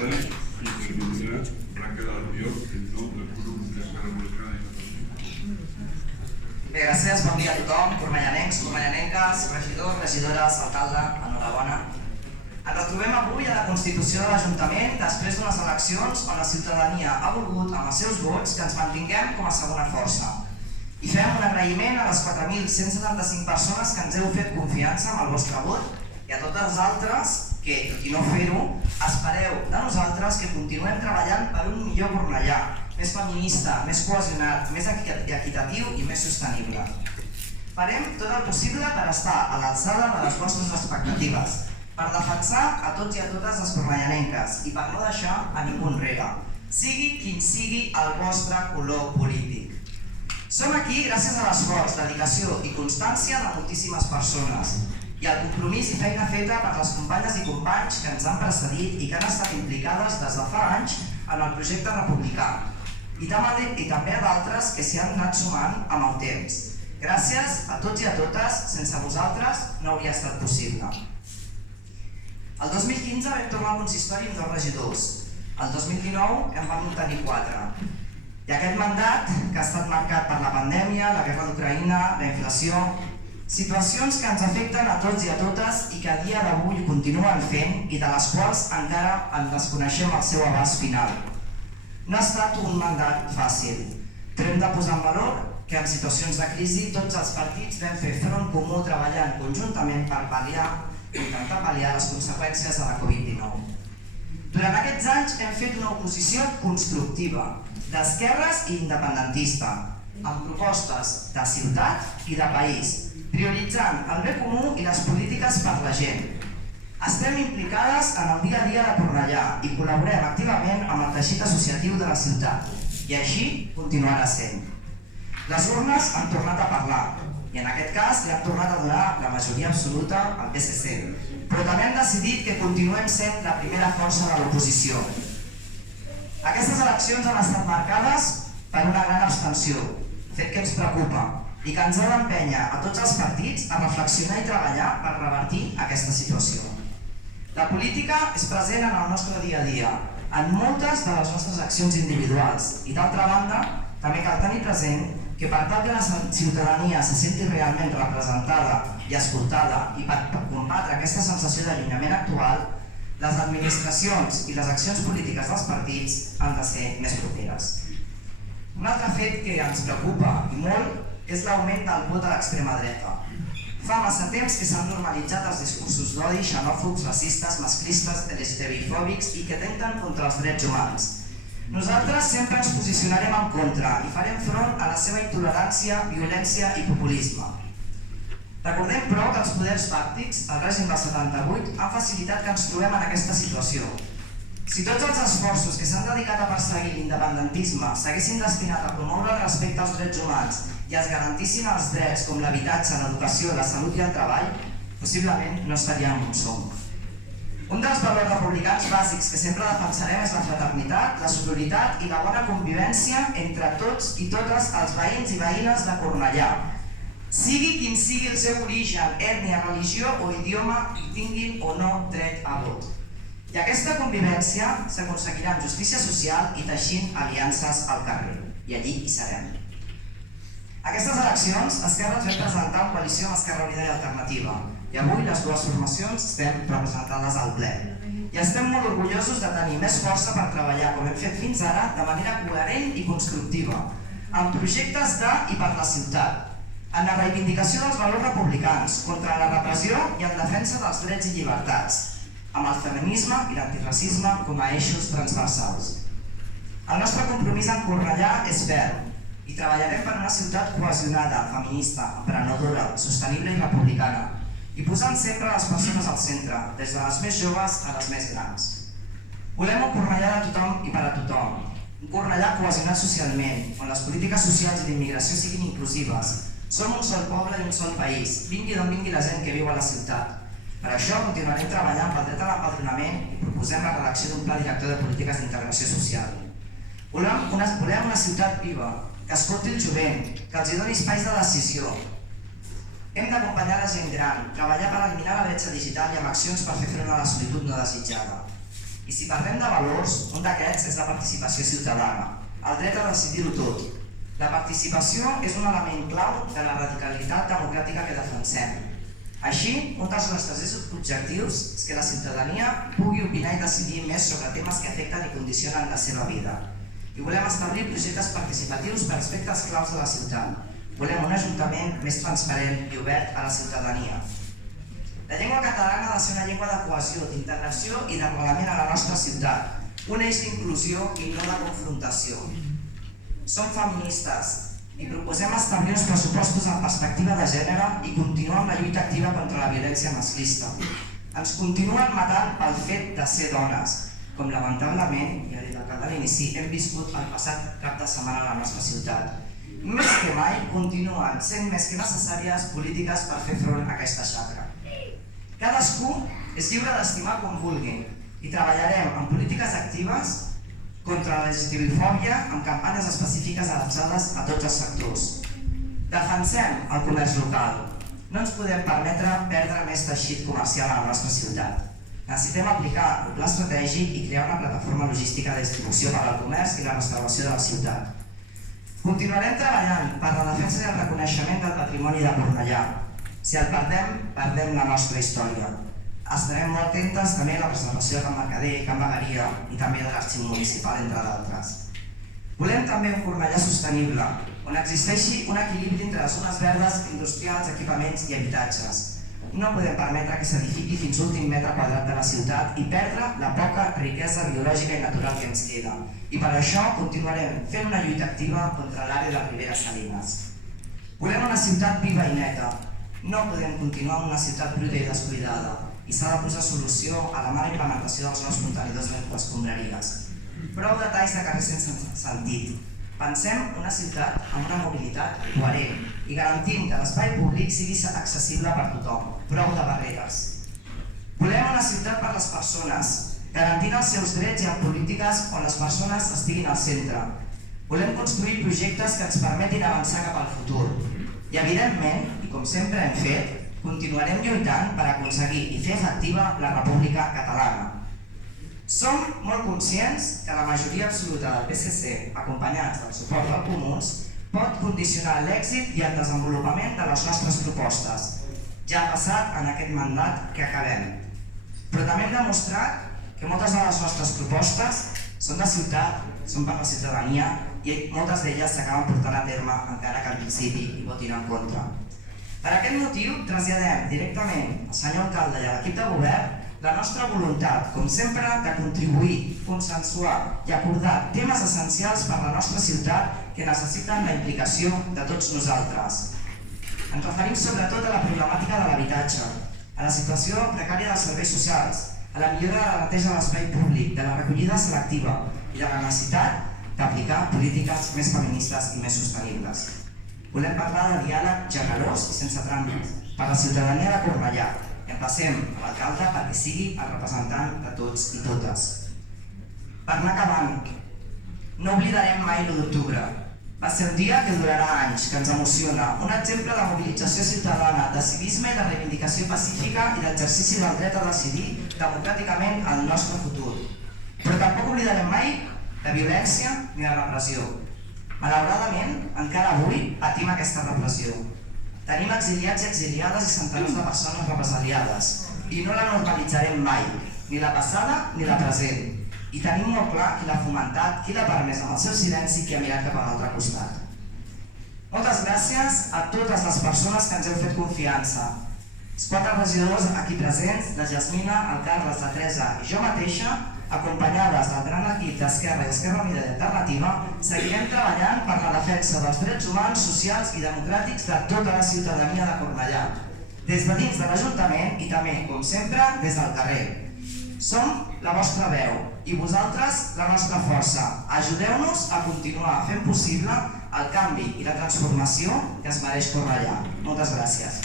Ara intervindrà Raquel Albiol, en nom del grup d'Esquerra Republicana de Catalunya. Bé, gràcies, bon dia a tothom, cornellanencs, cornellanenques, regidors, regidores, alcalde, enhorabona. Ens retrobem avui a la Constitució de l'Ajuntament després d'unes eleccions on la ciutadania ha volgut, amb els seus vots, que ens mantinguem com a segona força. I fem un agraïment a les 4.175 persones que ens heu fet confiança amb el vostre vot i a totes les altres que, tot i no fer-ho, espereu de nosaltres que continuem treballant per un millor Cornellà, més feminista, més cohesionat, més equitatiu i més sostenible. Farem tot el possible per estar a l'alçada de les vostres expectatives, per defensar a tots i a totes les cornellanenques i per no deixar a ningú enrere, sigui quin sigui el vostre color polític. Som aquí gràcies a l'esforç, dedicació i constància de moltíssimes persones i al compromís i feina feta per les companyes i companys que ens han precedit i que han estat implicades des de fa anys en el projecte republicà i també a d'altres que s'hi han anat sumant amb el temps. Gràcies a tots i a totes, sense vosaltres no hauria estat possible. El 2015 vam tornar al consistori amb 2 regidors. El 2019 en vam tenir 4. I aquest mandat, que ha estat marcat per la pandèmia, la guerra d'Ucraïna, la inflació, situacions que ens afecten a tots i a totes i que a dia d'avui continuen fent i de les quals encara en desconeixem el seu abast final. No ha estat un mandat fàcil, però hem de posar en valor que en situacions de crisi tots els partits vam fer front comú treballant conjuntament per intentar pal·liar les conseqüències de la Covid-19. Durant aquests anys hem fet una oposició constructiva, d'esquerres i independentista, amb propostes de ciutat i de país, prioritzant el bé comú i les polítiques per la gent. Estem implicades en el dia a dia de Cornellà i col·laborem activament amb el teixit associatiu de la ciutat, i així continuarà sent. Les urnes han tornat a parlar, i en aquest cas li han tornat a donar la majoria absoluta al PSC, però també han decidit que continuem sent la primera força de l'oposició. Aquestes eleccions han estat marcades per una gran abstenció, fet que ens preocupa i que ens ha d'empènyer a tots els partits a reflexionar i treballar per revertir aquesta situació. La política és present en el nostre dia a dia, en moltes de les nostres accions individuals i d'altra banda també cal tenir present que per tal que la ciutadania se senti realment representada i escoltada i per combatre aquesta sensació d'allunyament actual, les administracions i les accions polítiques dels partits han de ser més properes. Un altre fet que ens preocupa i molt és l'augment del vot a l'extrema dreta. Fa massa temps que s'han normalitzat els discursos d'odi, xenòfobs, racistes, masclistes, LGTBI-fòbics i que atempten contra els drets humans. Nosaltres sempre ens posicionarem en contra i farem front a la seva intolerància, violència i populisme. Recordem, però, que els poders fàctics, el règim del 78, han facilitat que ens trobem en aquesta situació. Si tots els esforços que s'han dedicat a perseguir l'independentisme s'haguessin destinat a promoure el respecte als drets humans i es garantissin els drets com l'habitatge, l'educació, la salut i el treball, possiblement no estaríem on som. Un dels valors republicans bàsics que sempre defensarem és la fraternitat, la sororitat i la bona convivència entre tots i totes els veïns i veïnes de Cornellà, sigui quin sigui el seu origen, ètnia, religió o idioma i tinguin o no dret a vot. I aquesta convivència s'aconseguirà amb justícia social i teixint aliances al carrer, i allí hi serem. Aquestes eleccions, Esquerra ens vam presentar en coalició amb Esquerra Unida i Alternativa, i avui les dues formacions estem representades al ple. I estem molt orgullosos de tenir més força per treballar, com hem fet fins ara, de manera coherent i constructiva, amb projectes de i per la ciutat, en la reivindicació dels valors republicans, contra la repressió i en defensa dels drets i llibertats, amb el feminisme i l'antiracisme com a eixos transversals. El nostre compromís en Cornellà és ferm i treballarem per una ciutat cohesionada, feminista, emprenedora, sostenible i republicana, i posant sempre les persones al centre, des de les més joves a les més grans. Volem un Cornellà de tothom i per a tothom, un Cornellà cohesionat socialment, on les polítiques socials i d'immigració siguin inclusives. Som un sol poble i un sol país, vingui d'on vingui la gent que viu a la ciutat. Per això continuarem treballant pel dret a l'empadronament i proposem la redacció d'un pla director de polítiques d'integració social. Volem una ciutat viva, que escolti el jovent, que els doni espais de decisió. Hem d'acompanyar la gent gran, treballar per eliminar la bretxa digital i amb accions per fer front a la solitud no desitjada. I si parlem de valors, un d'aquests és la participació ciutadana, el dret a decidir-ho tot. La participació és un element clau de la radicalitat democràtica que defensem. Així, un dels nostres objectius és que la ciutadania pugui opinar i decidir més sobre temes que afecten i condicionen la seva vida. I volem establir projectes participatius per aspectes claus de la ciutat. Volem un ajuntament més transparent i obert a la ciutadania. La llengua catalana ha de ser una llengua de cohesió, d'integració i d'arrelament a la nostra ciutat, un eix d'inclusió i no de confrontació. Som feministes i proposem establir uns pressupostos en perspectiva de gènere i continuar amb la lluita activa contra la violència masclista. Ens continuen matant pel fet de ser dones, com lamentablement, ja he dit a l'inici, hem viscut el passat cap de setmana a la nostra ciutat. Més que mai continuen sent més que necessàries polítiques per fer front a aquesta xacra. Cadascú és lliure d'estimar com vulgui i treballarem en polítiques actives contra la LGTBifòbia amb campanyes específiques adreçades a tots els sectors. Defensem el comerç local. No ens podem permetre perdre més teixit comercial a la nostra ciutat. Necessitem aplicar el pla estratègic i crear una plataforma logística de distribució per al comerç i la restauració de la ciutat. Continuarem treballant per la defensa i el reconeixement del patrimoni de Cornellà. Si el perdem, perdem la nostra història. Estarem molt atentes també a la preservació de Can Mercader, Can Vegueria i també de l'arxiu municipal, entre d'altres. Volem també un Cornellà sostenible, on existeixi un equilibri entre les zones verdes, industrials, equipaments i habitatges. No podem permetre que s'edifiqui fins l'últim metre quadrat de la ciutat i perdre la poca riquesa biològica i natural que ens queda. I per això continuarem fent una lluita activa contra l'àrea de Ribera Salines. Volem una ciutat viva i neta. No podem continuar amb una ciutat bruta i descuidada i s'ha de posar solució a la mala implementació dels nous contenidors d'escombraries. Prou detalls de carrer sense sentit. Pensem una ciutat amb una mobilitat coherent i garantint que l'espai públic sigui accessible per tothom. Prou de barreres. Volem una ciutat per les persones, garantint els seus drets i en polítiques on les persones estiguin al centre. Volem construir projectes que ens permetin avançar cap al futur. I evidentment, i com sempre hem fet, continuarem lluitant per aconseguir i fer efectiva la República Catalana. Som molt conscients que la majoria absoluta del PSC, acompanyats del suport dels Comuns, pot condicionar l'èxit i el desenvolupament de les nostres propostes. Ja ha passat en aquest mandat que acabem. Però també hem demostrat que moltes de les nostres propostes són de ciutat, són per la ciutadania i moltes d'elles s'acaben portant a terme encara que al principi hi votin en contra. Per aquest motiu, traslladem directament al senyor alcalde i a l'equip de govern la nostra voluntat, com sempre, de contribuir, consensuar i acordar temes essencials per a la nostra ciutat que necessiten la implicació de tots nosaltres. Ens referim sobretot a la problemàtica de l'habitatge, a la situació precària dels serveis socials, a la millora de la neteja de l'espai públic, de la recollida selectiva i de la necessitat d'aplicar polítiques més feministes i més sostenibles. Volem parlar de diàleg generós i sense trampes per a la ciutadania de Cornellà i emplacem l'alcalde perquè sigui el representant de tots i totes. Per anar acabant, no oblidarem mai l'1 d'octubre. Va ser un dia que durarà anys, que ens emociona, un exemple de mobilització ciutadana, de civisme i de reivindicació pacífica i d'exercici del dret a decidir democràticament el nostre futur. Però tampoc oblidarem mai la violència ni la repressió. Malauradament, encara avui patim aquesta repressió. Tenim exiliats i exiliades i centenars de persones represaliades i no la normalitzarem mai, ni la passada ni la present. I tenim molt clar qui l'ha fomentat, qui l'ha permès amb el seu silenci i qui ha mirat cap a l'altre costat. Moltes gràcies a totes les persones que ens heu fet confiança. Els 4 regidors aquí presents, la Jasmina, el Carles, la Teresa i jo mateixa, acompanyades del gran equip d'Esquerra i Esquerra Unida i Alternativa, seguirem treballant per la defensa dels drets humans, socials i democràtics de tota la ciutadania de Cornellà, des de dins de l'Ajuntament i també, com sempre, des del carrer. Som la vostra veu i vosaltres la nostra força. Ajudeu-nos a continuar fent possible el canvi i la transformació que es mereix Cornellà. Moltes gràcies.